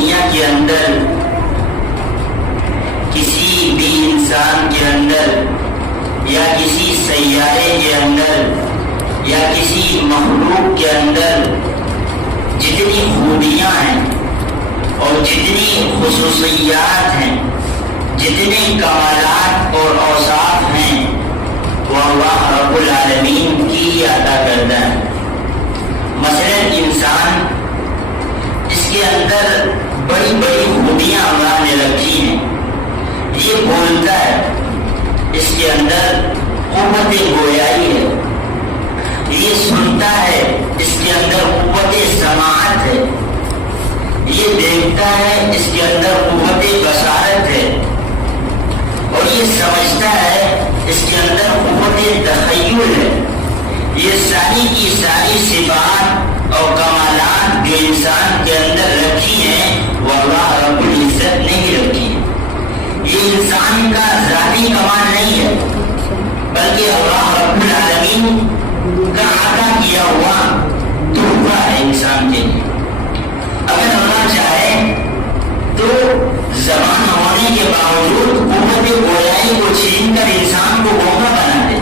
دنیا کے اندر کسی بھی انسان کے اندر یا کسی سیارے کے اندر یا کسی مخلوق کے اندر جتنی خوبیاں ہیں اور جتنی خصوصیات ہیں، جتنے کمالات اور اوصاف ہیں، وہ اللہ رب العالمین کی عطا کردہ ہے۔ مثلاً انسان، اس کے اندر بڑی بڑی خوبیاں اللہ نے رکھی ہیں۔ یہ بولتا ہے، اس کے اندر قوت گویائی ہے۔ یہ سنتا ہے، اس کے اندر قوت سماعت ہے۔ یہ دیکھتا ہے، اس کے اندر قوت بصارت ہے۔ اور یہ سمجھتا ہے، اس کے اندر قوت تخیل ہے۔ یہ ساری کی ساری صفات اور کمالات جو انسان کے اندر رکھی ہیں، وہ اللہ رب العزت نے ہی رکھی ہے۔ یہ انسان کا ذاتی کمال نہیں ہے، بلکہ اللہ رب العالمین کا عطا کیا ہوا تحفہ ہے انسان کے لیے۔ اگر اللہ چاہے تو زبان ہونے کے باوجود قوت گویائی کو چھین کر انسان کو گونگا بنا دے۔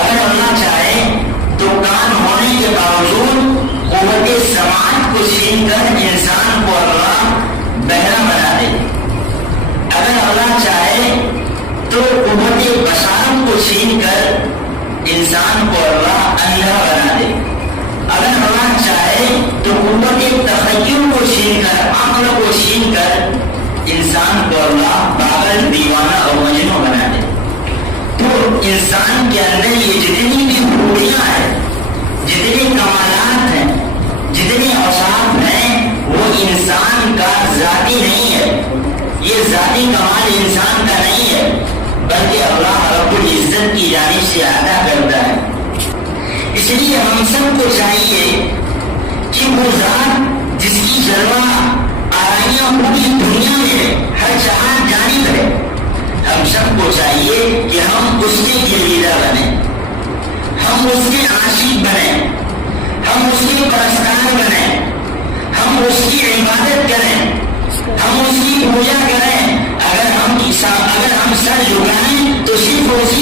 اگر اللہ چاہے تو کان ہونے کے باوجود قوت سماعت کو چھین کر انسان کو اللہ بہرا بنا دے۔ اگر اللہ چاہے تو قوت بصارت کو چھین کر انسان کو اللہ اندھا بنا دے۔ اگر اللہ چاہے تو قوت تخیل کو چھین کر، عقل کو چھین کر انسان کو اللہ پاگل، دیوانہ اور مجنون بنا دے۔ تو انسان کے اندر یہ جتنی بھی خوبیاں ہیں، جتنے کمالات ہیں، جتنے اوصاف ہیں، وہ انسان کا ذاتی نہیں ہے۔ یہ ذاتی کمال انسان کا نہیں ہے، بلکہ اللہ رب العزت کی جانب سے عطا کرتا ہے۔ اس لیے ہم سب کو چاہیے کہ وہ ذات جس کی جلوہ آرائیاں پوری دنیا میں ہے، ہر جہاں جانب ہے، ہم سب کو چاہیے کہ ہم اس کے گرویدہ بنیں، ہم اس کے عاشق بنیں، ہم اس کے پرستار بنیں، ہم اس کی عبادت کریں، ہم اس کی پوجا کریں۔ اگر ہم سر جھکائیں تو صرف اسی